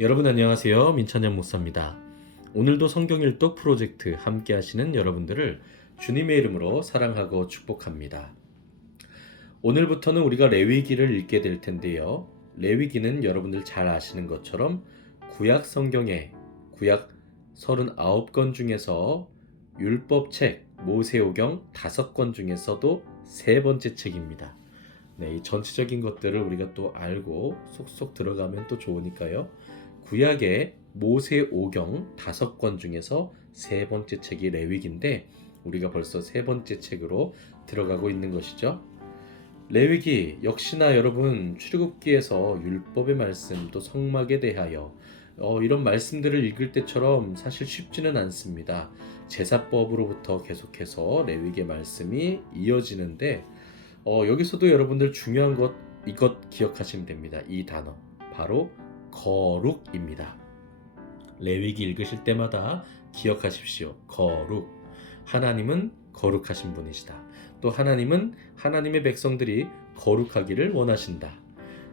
여러분 안녕하세요. 민찬영 목사입니다. 오늘도 성경 일독 프로젝트 함께 하시는 여러분들을 주님의 이름으로 사랑하고 축복합니다. 오늘부터는 우리가 레위기를 읽게 될 텐데요. 레위기는 여러분들 잘 아시는 것처럼 구약 성경의 구약 39권 중에서 율법책 모세오경 5권 중에서도 세 번째 책입니다. 네, 이 전체적인 것들을 우리가 또 알고 속속 들어가면 또 좋으니까요. 구약의 모세오경 5권 중에서 세 번째 책이 레위기인데 우리가 벌써 세 번째 책으로 들어가고 있는 것이죠. 레위기 역시나 여러분 출애굽기에서 율법의 말씀 또 성막에 대하여 이런 말씀들을 읽을 때처럼 사실 쉽지는 않습니다. 제사법으로부터 계속해서 레위기의 말씀이 이어지는데 여기서도 여러분들 중요한 것 이것 기억하시면 됩니다. 이 단어 바로 거룩입니다. 레위기 읽으실 때마다 기억하십시오. 거룩. 하나님은 거룩하신 분이시다. 또 하나님은 하나님의 백성들이 거룩하기를 원하신다.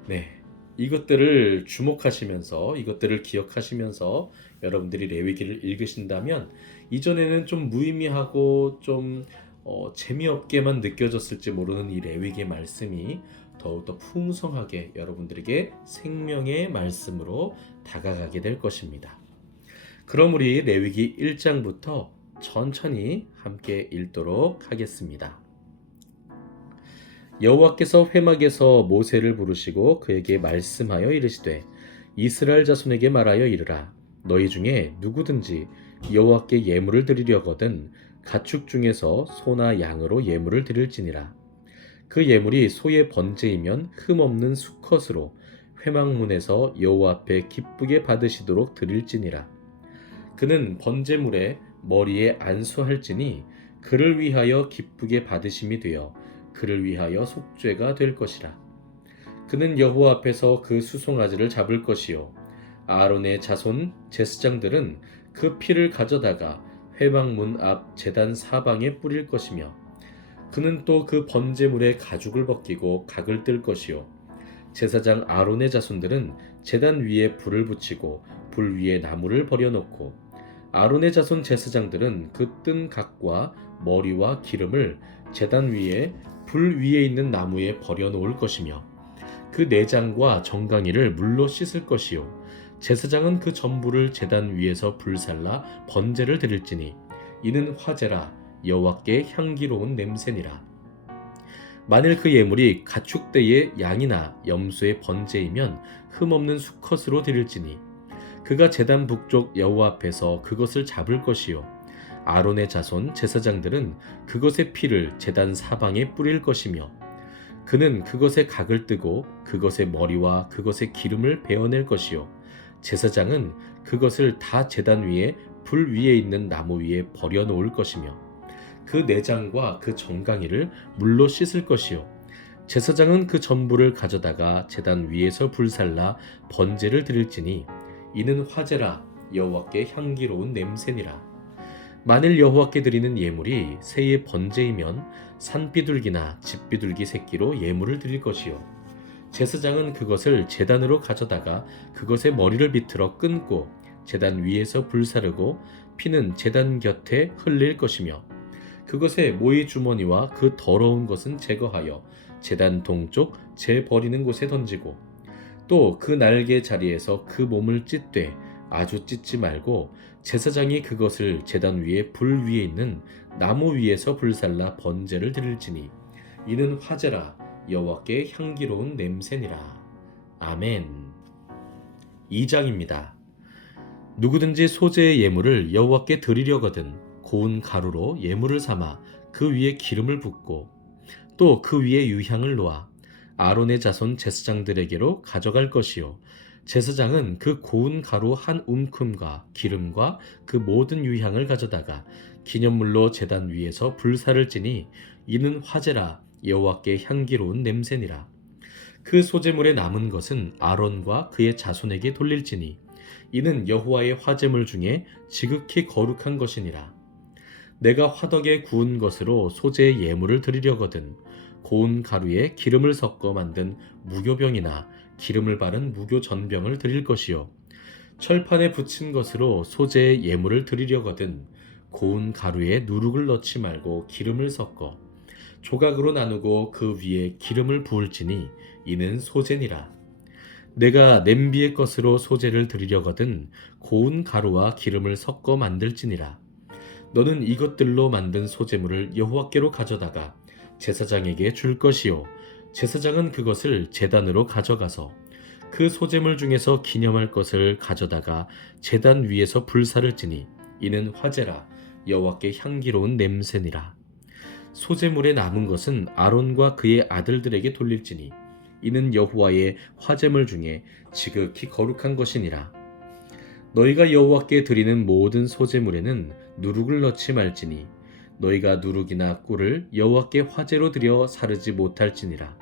네. 이것들을 주목하시면서 이것들을 기억하시면서 여러분들이 레위기를 읽으신다면 이전에는 좀 무의미하고 좀 재미없게만 느껴졌을지 모르는 이 레위기의 말씀이 더욱더 풍성하게 여러분들에게 생명의 말씀으로 다가가게 될 것입니다. 그럼 우리 레위기 1장부터 천천히 함께 읽도록 하겠습니다. 여호와께서 회막에서 모세를 부르시고 그에게 말씀하여 이르시되 이스라엘 자손에게 말하여 이르라. 너희 중에 누구든지 여호와께 예물을 드리려거든 가축 중에서 소나 양으로 예물을 드릴지니라. 그 예물이 소의 번제이면 흠없는 수컷으로 회막문에서 여호와 앞에 기쁘게 받으시도록 드릴지니라. 그는 번제물의 머리에 안수할지니 그를 위하여 기쁘게 받으심이 되어 그를 위하여 속죄가 될 것이라. 그는 여호와 앞에서 그 수송아지를 잡을 것이요 아론의 자손 제사장들은 그 피를 가져다가 회막문 앞 제단 사방에 뿌릴 것이며 그는 또 그 번제물의 가죽을 벗기고 각을 뜰 것이요 제사장 아론의 자손들은 제단 위에 불을 붙이고 불 위에 나무를 버려놓고 아론의 자손 제사장들은 그 뜬 각과 머리와 기름을 제단 위에 불 위에 있는 나무에 버려놓을 것이며 그 내장과 정강이를 물로 씻을 것이요 제사장은 그 전부를 제단 위에서 불살라 번제를 드릴지니 이는 화제라 여호와께 향기로운 냄새니라. 만일 그 예물이 가축대의 양이나 염소의 번제이면 흠없는 수컷으로 드릴지니 그가 제단 북쪽 여호와 앞에서 그것을 잡을 것이요 아론의 자손 제사장들은 그것의 피를 제단 사방에 뿌릴 것이며 그는 그것의 각을 뜨고 그것의 머리와 그것의 기름을 베어낼 것이요 제사장은 그것을 다 제단 위에 불 위에 있는 나무 위에 버려놓을 것이며 그 내장과 그 정강이를 물로 씻을 것이요 제사장은 그 전부를 가져다가 제단 위에서 불살라 번제를 드릴지니 이는 화제라 여호와께 향기로운 냄새니라. 만일 여호와께 드리는 예물이 새의 번제이면 산비둘기나 집비둘기 새끼로 예물을 드릴 것이요 제사장은 그것을 제단으로 가져다가 그것의 머리를 비틀어 끊고 제단 위에서 불사르고 피는 제단 곁에 흘릴 것이며 그것의 모이 주머니와 그 더러운 것은 제거하여 제단 동쪽 재 버리는 곳에 던지고 또 그 날개 자리에서 그 몸을 찢되 아주 찢지 말고 제사장이 그것을 제단 위에 불 위에 있는 나무 위에서 불살라 번제를 드릴지니 이는 화제라 여호와께 향기로운 냄새니라. 아멘. 2장입니다. 누구든지 소제의 예물을 여호와께 드리려거든 고운 가루로 예물을 삼아 그 위에 기름을 붓고 또 그 위에 유향을 놓아 아론의 자손 제사장들에게로 가져갈 것이요 제사장은 그 고운 가루 한 움큼과 기름과 그 모든 유향을 가져다가 기념물로 제단 위에서 불사를 지니 이는 화제라 여호와께 향기로운 냄새니라. 그 소제물에 남은 것은 아론과 그의 자손에게 돌릴지니 이는 여호와의 화제물 중에 지극히 거룩한 것이니라. 내가 화덕에 구운 것으로 소제의 예물을 드리려거든 고운 가루에 기름을 섞어 만든 무교병이나 기름을 바른 무교전병을 드릴 것이요 철판에 붙인 것으로 소재의 예물을 드리려거든 고운 가루에 누룩을 넣지 말고 기름을 섞어 조각으로 나누고 그 위에 기름을 부을지니 이는 소재니라. 내가 냄비의 것으로 소재를 드리려거든 고운 가루와 기름을 섞어 만들지니라. 너는 이것들로 만든 소재물을 여호와께로 가져다가 제사장에게 줄 것이요 제사장은 그것을 제단으로 가져가서 그 소재물 중에서 기념할 것을 가져다가 제단 위에서 불사를 지니 이는 화제라 여호와께 향기로운 냄새니라. 소재물에 남은 것은 아론과 그의 아들들에게 돌릴지니 이는 여호와의 화제물 중에 지극히 거룩한 것이니라. 너희가 여호와께 드리는 모든 소재물에는 누룩을 넣지 말지니 너희가 누룩이나 꿀을 여호와께 화제로 드려 사르지 못할지니라.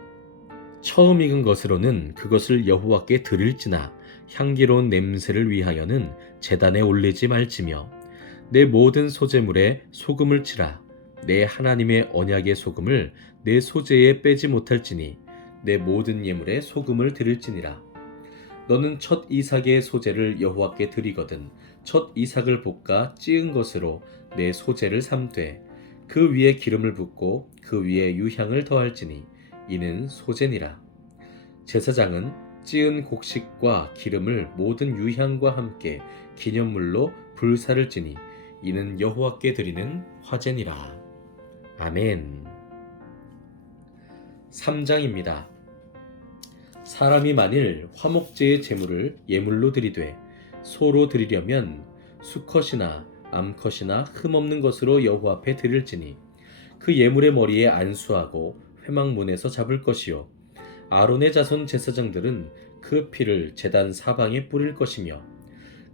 처음 익은 것으로는 그것을 여호와께 드릴지나 향기로운 냄새를 위하여는 제단에 올리지 말지며 내 모든 소재물에 소금을 치라. 내 하나님의 언약의 소금을 내 소재에 빼지 못할지니 내 모든 예물에 소금을 드릴지니라. 너는 첫 이삭의 소재를 여호와께 드리거든 첫 이삭을 볶아 찌은 것으로 내 소재를 삼되 그 위에 기름을 붓고 그 위에 유향을 더할지니 이는 소재니라. 제사장은 찌은 곡식과 기름을 모든 유향과 함께 기념물로 불사를 지니 이는 여호와께 드리는 화제니라. 아멘. 3장입니다. 사람이 만일 화목제의 제물을 예물로 드리되 소로 드리려면 수컷이나 암컷이나 흠없는 것으로 여호와 앞에 드릴지니 그 예물의 머리에 안수하고 회막문에서 잡을 것이요 아론의 자손 제사장들은 그 피를 제단 사방에 뿌릴 것이며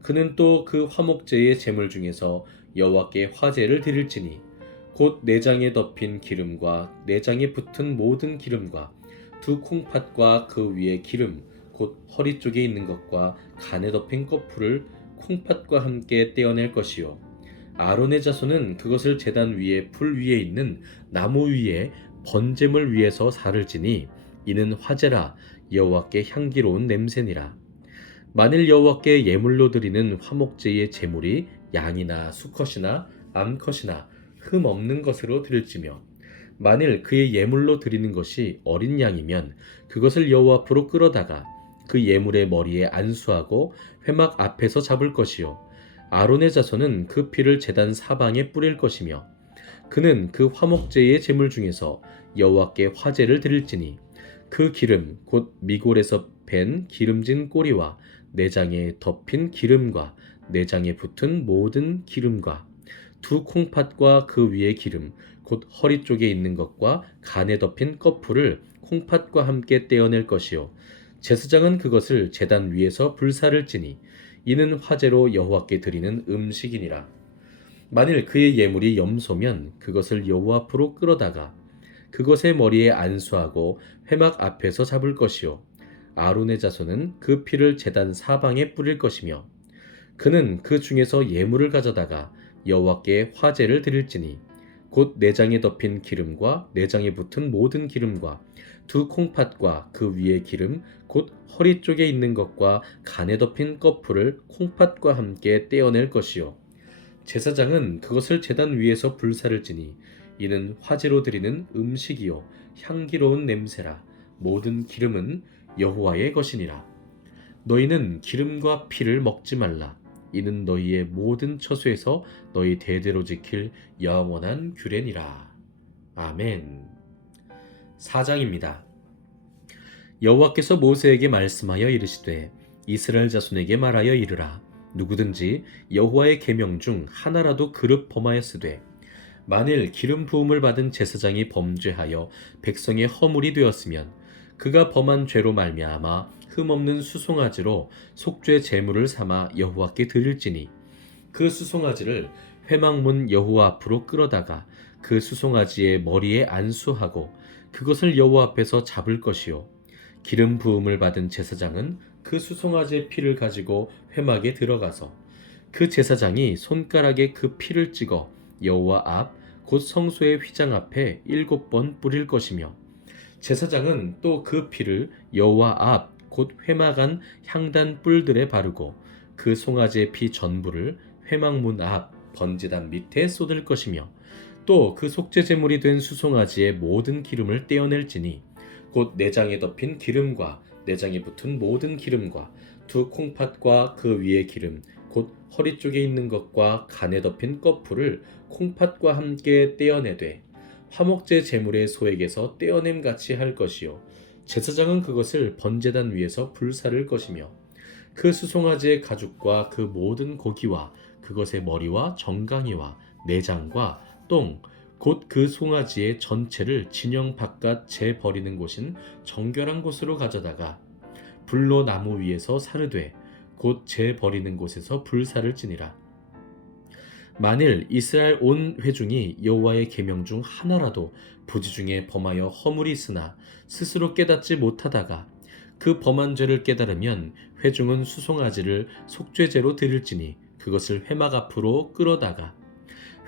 그는 또 그 화목제의 제물 중에서 여호와께 화제를 드릴지니 곧 내장에 덮인 기름과 내장에 붙은 모든 기름과 두 콩팥과 그 위에 기름 곧 허리 쪽에 있는 것과 간에 덮인 거풀을 콩팥과 함께 떼어낼 것이요 아론의 자손은 그것을 제단 위에 풀 위에 있는 나무 위에 번제물 위에서 살을 지니 이는 화제라 여호와께 향기로운 냄새니라. 만일 여호와께 예물로 드리는 화목제의 제물이 양이나 수컷이나 암컷이나 흠 없는 것으로 드릴지며 만일 그의 예물로 드리는 것이 어린 양이면 그것을 여호와 앞으로 끌어다가 그 예물의 머리에 안수하고 회막 앞에서 잡을 것이요 아론의 자손은 그 피를 제단 사방에 뿌릴 것이며 그는 그 화목제의 제물 중에서 여호와께 화제를 드릴지니 그 기름 곧 미골에서 밴 기름진 꼬리와 내장에 덮인 기름과 내장에 붙은 모든 기름과 두 콩팥과 그 위에 기름 곧 허리 쪽에 있는 것과 간에 덮인 거풀을 콩팥과 함께 떼어낼 것이요 제사장은 그것을 제단 위에서 불사를 지니 이는 화제로 여호와께 드리는 음식이니라. 만일 그의 예물이 염소면 그것을 여호와 앞으로 끌어다가 그것의 머리에 안수하고 회막 앞에서 잡을 것이요 아론의 자손은 그 피를 제단 사방에 뿌릴 것이며 그는 그 중에서 예물을 가져다가 여호와께 화제를 드릴지니 곧 내장에 덮인 기름과 내장에 붙은 모든 기름과 두 콩팥과 그 위에 기름 곧 허리 쪽에 있는 것과 간에 덮인 거풀을 콩팥과 함께 떼어낼 것이요 제사장은 그것을 제단 위에서 불사를 지니 이는 화제로 드리는 음식이요 향기로운 냄새라. 모든 기름은 여호와의 것이니라. 너희는 기름과 피를 먹지 말라. 이는 너희의 모든 처소에서 너희 대대로 지킬 영원한 규례니라. 아멘. 4장입니다. 여호와께서 모세에게 말씀하여 이르시되 이스라엘 자손에게 말하여 이르라. 누구든지 여호와의 계명 중 하나라도 그릇 범하였으되 만일 기름 부음을 받은 제사장이 범죄하여 백성의 허물이 되었으면 그가 범한 죄로 말미암아 흠없는 수송아지로 속죄 제물을 삼아 여호와께 드릴지니 그 수송아지를 회막문 여호와 앞으로 끌어다가 그 수송아지의 머리에 안수하고 그것을 여호와 앞에서 잡을 것이요 기름 부음을 받은 제사장은 그 수송아지의 피를 가지고 회막에 들어가서 그 제사장이 손가락에 그 피를 찍어 여호와 앞 곧 성소의 휘장 앞에 7번 뿌릴 것이며 제사장은 또 그 피를 여호와 앞 곧 회막 안 향단 뿔들에 바르고 그 송아지의 피 전부를 회막문 앞 번제단 밑에 쏟을 것이며 또 그 속죄 제물이 된 수송아지의 모든 기름을 떼어낼지니 곧 내장에 덮인 기름과 내장에 붙은 모든 기름과 두 콩팥과 그 위의 기름 곧 허리 쪽에 있는 것과 간에 덮인 꺼풀을 콩팥과 함께 떼어내되 화목제 제물의 소액에서 떼어냄 같이 할 것이요 제사장은 그것을 번제단 위에서 불사를 것이며 그 수송아지의 가죽과 그 모든 고기와 그것의 머리와 정강이와 내장과 똥 곧 그 송아지의 전체를 진영 바깥 재 버리는 곳인 정결한 곳으로 가져다가 불로 나무 위에서 사르되 곧 재 버리는 곳에서 불사를 지니라. 만일 이스라엘 온 회중이 여호와의 계명 중 하나라도 부지 중에 범하여 허물이 있으나 스스로 깨닫지 못하다가 그 범한 죄를 깨달으면 회중은 수송아지를 속죄제로 드릴지니 그것을 회막 앞으로 끌어다가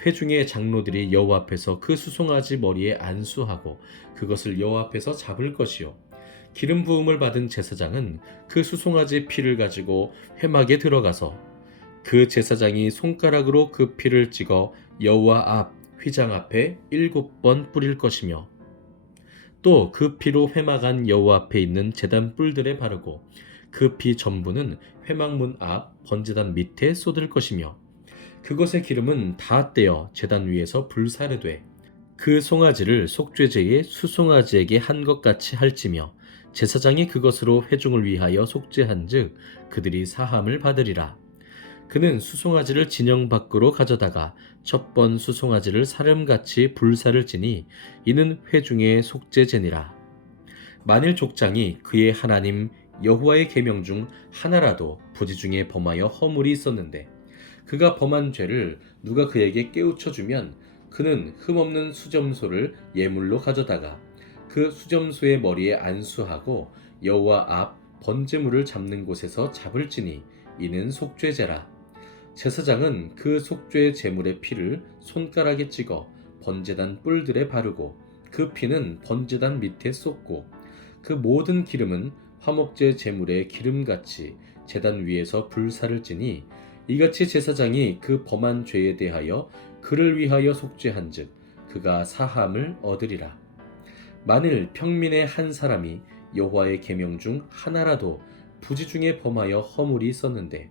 회중의 장로들이 여호와 앞에서 그 수송아지 머리에 안수하고 그것을 여호와 앞에서 잡을 것이요 기름 부음을 받은 제사장은 그 수송아지 피를 가지고 회막에 들어가서 그 제사장이 손가락으로 그 피를 찍어 여호와 앞 휘장 앞에 7번 뿌릴 것이며 또 그 피로 회막 안 여호와 앞에 있는 제단 뿔들에 바르고 그 피 전부는 회막문 앞 번제단 밑에 쏟을 것이며 그것의 기름은 다 떼어 제단 위에서 불사르되 그 송아지를 속죄제의 수송아지에게 한 것 같이 할지며 제사장이 그것으로 회중을 위하여 속죄한즉 그들이 사함을 받으리라. 그는 수송아지를 진영 밖으로 가져다가 첫 번 수송아지를 사름같이 불사를 지니 이는 회중의 속죄제니라. 만일 족장이 그의 하나님 여호와의 계명 중 하나라도 부지 중에 범하여 허물이 있었는데 그가 범한 죄를 누가 그에게 깨우쳐 주면 그는 흠없는 수점소를 예물로 가져다가 그 수점소의 머리에 안수하고 여호와 앞 번제물을 잡는 곳에서 잡을지니 이는 속죄제라. 제사장은 그 속죄 제물의 피를 손가락에 찍어 번제단 뿔들에 바르고 그 피는 번제단 밑에 쏟고 그 모든 기름은 화목제 제물의 기름같이 제단 위에서 불사를 지니 이같이 제사장이 그 범한 죄에 대하여 그를 위하여 속죄한즉 그가 사함을 얻으리라. 만일 평민의 한 사람이 여호와의 계명 중 하나라도 부지 중에 범하여 허물이 있었는데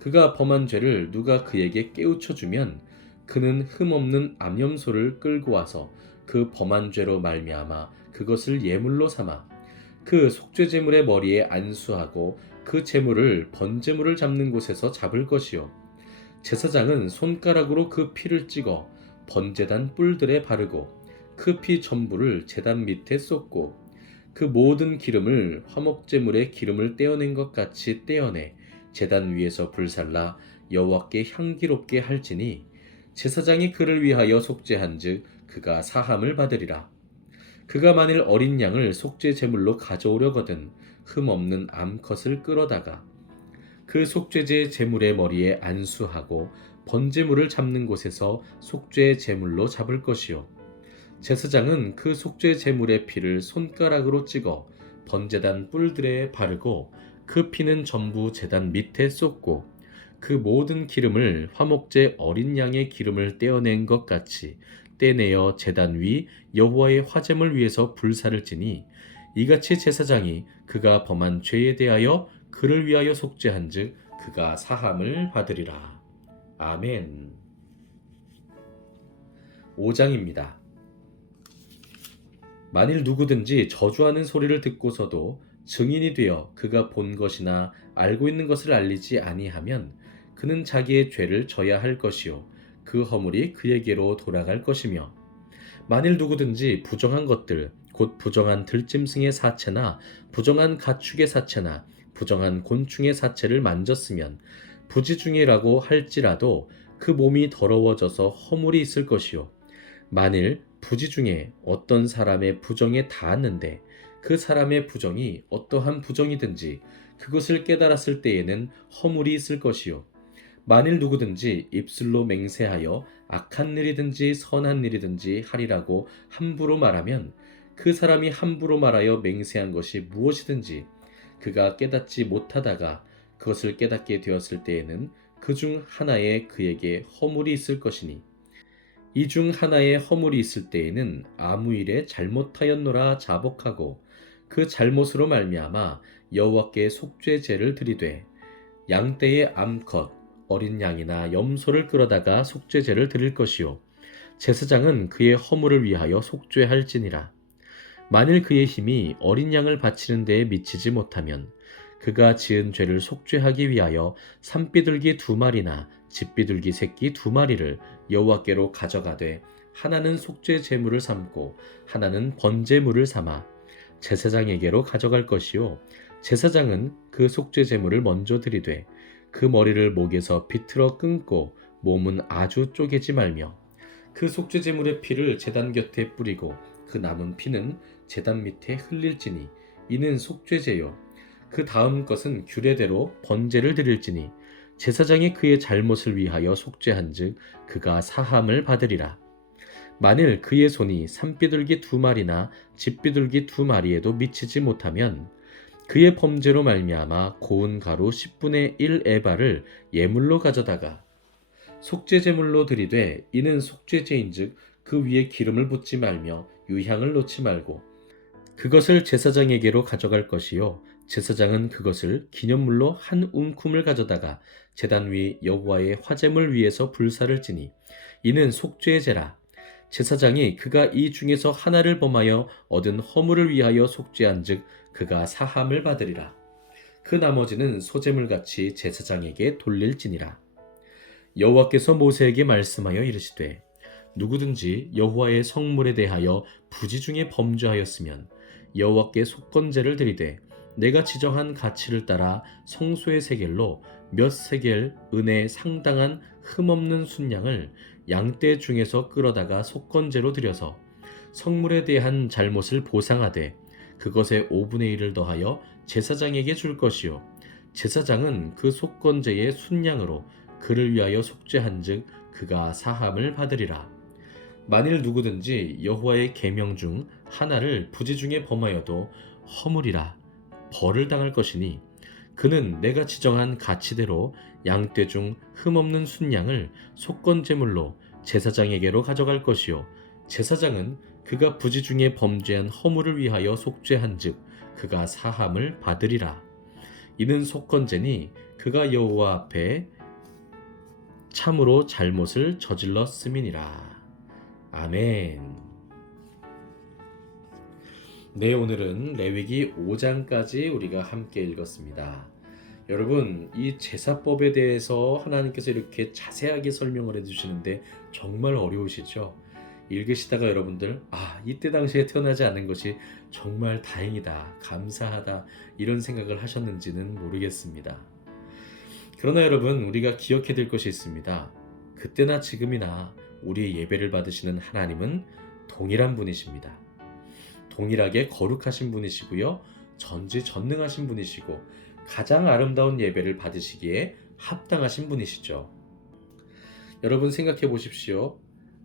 그가 범한 죄를 누가 그에게 깨우쳐 주면 그는 흠없는 암염소를 끌고 와서 그 범한 죄로 말미암아 그것을 예물로 삼아 그 속죄 제물의 머리에 안수하고 그 제물을 번제물을 잡는 곳에서 잡을 것이요 제사장은 손가락으로 그 피를 찍어 번제단 뿔들에 바르고 그 피 전부를 제단 밑에 쏟고 그 모든 기름을 화목제물의 기름을 떼어낸 것 같이 떼어내 제단 위에서 불살라 여호와께 향기롭게 할지니 제사장이 그를 위하여 속죄한즉 그가 사함을 받으리라. 그가 만일 어린 양을 속죄 제물로 가져오려거든 흠 없는 암컷을 끌어다가 그 속죄제 제물의 머리에 안수하고 번제물을 잡는 곳에서 속죄 제물로 잡을 것이요 제사장은 그 속죄 제물의 피를 손가락으로 찍어 번제단 뿔들에 바르고 그 피는 전부 제단 밑에 쏟고 그 모든 기름을 화목제 어린 양의 기름을 떼어낸 것 같이 떼내어 제단 위 여호와의 화제물 위에서 불사를 지니 이같이 제사장이 그가 범한 죄에 대하여 그를 위하여 속죄한즉 그가 사함을 받으리라. 아멘. 5장입니다. 만일 누구든지 저주하는 소리를 듣고서도 증인이 되어 그가 본 것이나 알고 있는 것을 알리지 아니하면 그는 자기의 죄를 져야 할 것이요 그 허물이 그에게로 돌아갈 것이며 만일 누구든지 부정한 것들 곧 부정한 들짐승의 사체나 부정한 가축의 사체나 부정한 곤충의 사체를 만졌으면 부지 중이라고 할지라도 그 몸이 더러워져서 허물이 있을 것이요 만일 부지 중에 어떤 사람의 부정에 닿았는데 그 사람의 부정이 어떠한 부정이든지 그것을 깨달았을 때에는 허물이 있을 것이요 만일 누구든지 입술로 맹세하여 악한 일이든지 선한 일이든지 하리라고 함부로 말하면 그 사람이 함부로 말하여 맹세한 것이 무엇이든지 그가 깨닫지 못하다가 그것을 깨닫게 되었을 때에는 그 중 하나에 그에게 허물이 있을 것이니 이 중 하나에 허물이 있을 때에는 아무 일에 잘못하였노라 자복하고 그 잘못으로 말미암아 여호와께 속죄제를 드리되 양떼의 암컷 어린 양이나 염소를 끌어다가 속죄제를 드릴 것이요 제사장은 그의 허물을 위하여 속죄할지니라. 만일 그의 힘이 어린 양을 바치는 데에 미치지 못하면 그가 지은 죄를 속죄하기 위하여 산비둘기 2마리나 집비둘기 새끼 2마리를 여호와께로 가져가되 하나는 속죄 제물을 삼고 하나는 번제물을 삼아 제사장에게로 가져갈 것이요 제사장은 그 속죄 제물을 먼저 드리되 그 머리를 목에서 비틀어 끊고 몸은 아주 쪼개지 말며 그 속죄 제물의 피를 제단 곁에 뿌리고 그 남은 피는 제단 밑에 흘릴지니 이는 속죄제요 그 다음 것은 규례대로 번제를 드릴지니 제사장이 그의 잘못을 위하여 속죄한즉 그가 사함을 받으리라. 만일 그의 손이 산비둘기 2마리나 집비둘기 2마리에도 미치지 못하면 그의 범죄로 말미암아 고운 가루 10분의 1 에바를 예물로 가져다가 속죄제물로 드리되 이는 속죄제인즉 그 위에 기름을 붓지 말며 유향을 놓지 말고 그것을 제사장에게로 가져갈 것이요 제사장은 그것을 기념물로 한 움큼을 가져다가 제단 위 여호와의 화제물 위에서 불사를 지니 이는 속죄제라. 제사장이 그가 이 중에서 하나를 범하여 얻은 허물을 위하여 속죄한즉 그가 사함을 받으리라. 그 나머지는 소제물같이 제사장에게 돌릴지니라. 여호와께서 모세에게 말씀하여 이르시되 누구든지 여호와의 성물에 대하여 부지 중에 범죄하였으면 여호와께 속건제를 드리되 내가 지정한 가치를 따라 성소의 세겔로 몇 세겔 은에 상당한 흠없는 순양을 양떼 중에서 끌어다가 속건제로 드려서 성물에 대한 잘못을 보상하되 그것의 5분의 1을 더하여 제사장에게 줄 것이요 제사장은 그 속건제의 순양으로 그를 위하여 속죄한즉 그가 사함을 받으리라. 만일 누구든지 여호와의 계명 중 하나를 부지 중에 범하여도 허물이라 벌을 당할 것이니 그는 내가 지정한 가치대로 양떼 중 흠없는 순양을 속건제물로 제사장에게로 가져갈 것이요 제사장은 그가 부지 중에 범죄한 허물을 위하여 속죄한즉 그가 사함을 받으리라. 이는 속건제니 그가 여호와 앞에 참으로 잘못을 저질렀음이니라. 아멘. 네, 오늘은 레위기 5장까지 우리가 함께 읽었습니다. 여러분, 이 제사법에 대해서 하나님께서 이렇게 자세하게 설명을 해주시는데 정말 어려우시죠? 읽으시다가 여러분들 이때 당시에 태어나지 않은 것이 정말 다행이다, 감사하다 이런 생각을 하셨는지는 모르겠습니다. 그러나 여러분, 우리가 기억해야 될 것이 있습니다. 그때나 지금이나 우리의 예배를 받으시는 하나님은 동일한 분이십니다. 동일하게 거룩하신 분이시고요, 전지전능하신 분이시고 가장 아름다운 예배를 받으시기에 합당하신 분이시죠. 여러분 생각해 보십시오.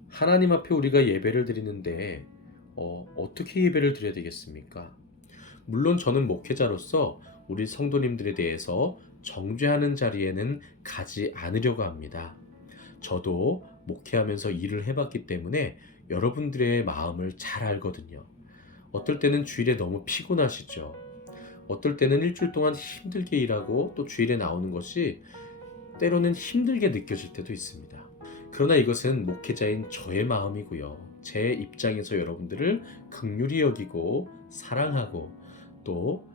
하나님 앞에 우리가 예배를 드리는데 어떻게 예배를 드려야 되겠습니까? 물론 저는 목회자로서 우리 성도님들에 대해서 정죄하는 자리에는 가지 않으려고 합니다. 저도 목회하면서 일을 해봤기 때문에 여러분들의 마음을 잘 알거든요. 어떨 때는 주일에 너무 피곤하시죠. 어떨 때는 일주일 동안 힘들게 일하고 또 주일에 나오는 것이 때로는 힘들게 느껴질 때도 있습니다. 그러나 이것은 목회자인 저의 마음이고요. 제 입장에서 여러분들을 긍휼히 여기고 사랑하고 또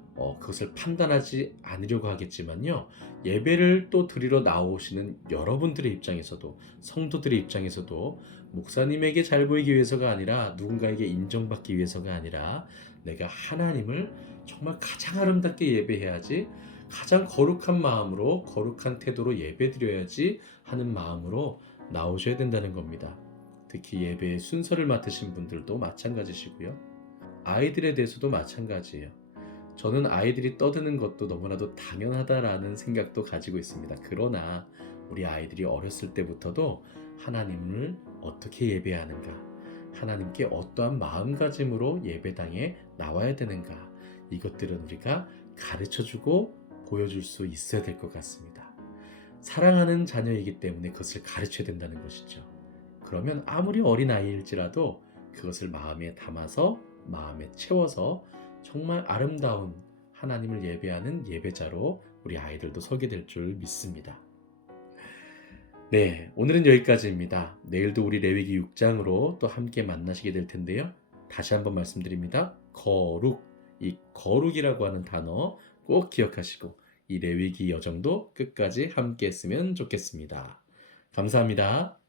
그것을 판단하지 않으려고 하겠지만요. 예배를 또 드리러 나오시는 여러분들의 입장에서도, 성도들의 입장에서도 목사님에게 잘 보이기 위해서가 아니라, 누군가에게 인정받기 위해서가 아니라 내가 하나님을 정말 가장 아름답게 예배해야지, 가장 거룩한 마음으로, 거룩한 태도로 예배드려야지 하는 마음으로 나오셔야 된다는 겁니다. 특히 예배의 순서를 맡으신 분들도 마찬가지시고요. 아이들에 대해서도 마찬가지예요. 저는 아이들이 떠드는 것도 너무나도 당연하다라는 생각도 가지고 있습니다. 그러나 우리 아이들이 어렸을 때부터도 하나님을 어떻게 예배하는가, 하나님께 어떠한 마음가짐으로 예배당에 나와야 되는가, 이것들은 우리가 가르쳐주고 보여줄 수 있어야 될 것 같습니다. 사랑하는 자녀이기 때문에 그것을 가르쳐야 된다는 것이죠. 그러면 아무리 어린아이일지라도 그것을 마음에 담아서 마음에 채워서 정말 아름다운 하나님을 예배하는 예배자로 우리 아이들도 서게 될 줄 믿습니다. 네, 오늘은 여기까지입니다. 내일도 우리 레위기 6장으로 또 함께 만나시게 될 텐데요. 다시 한번 말씀드립니다. 거룩, 이 거룩이라고 하는 단어 꼭 기억하시고 이 레위기 여정도 끝까지 함께 했으면 좋겠습니다. 감사합니다.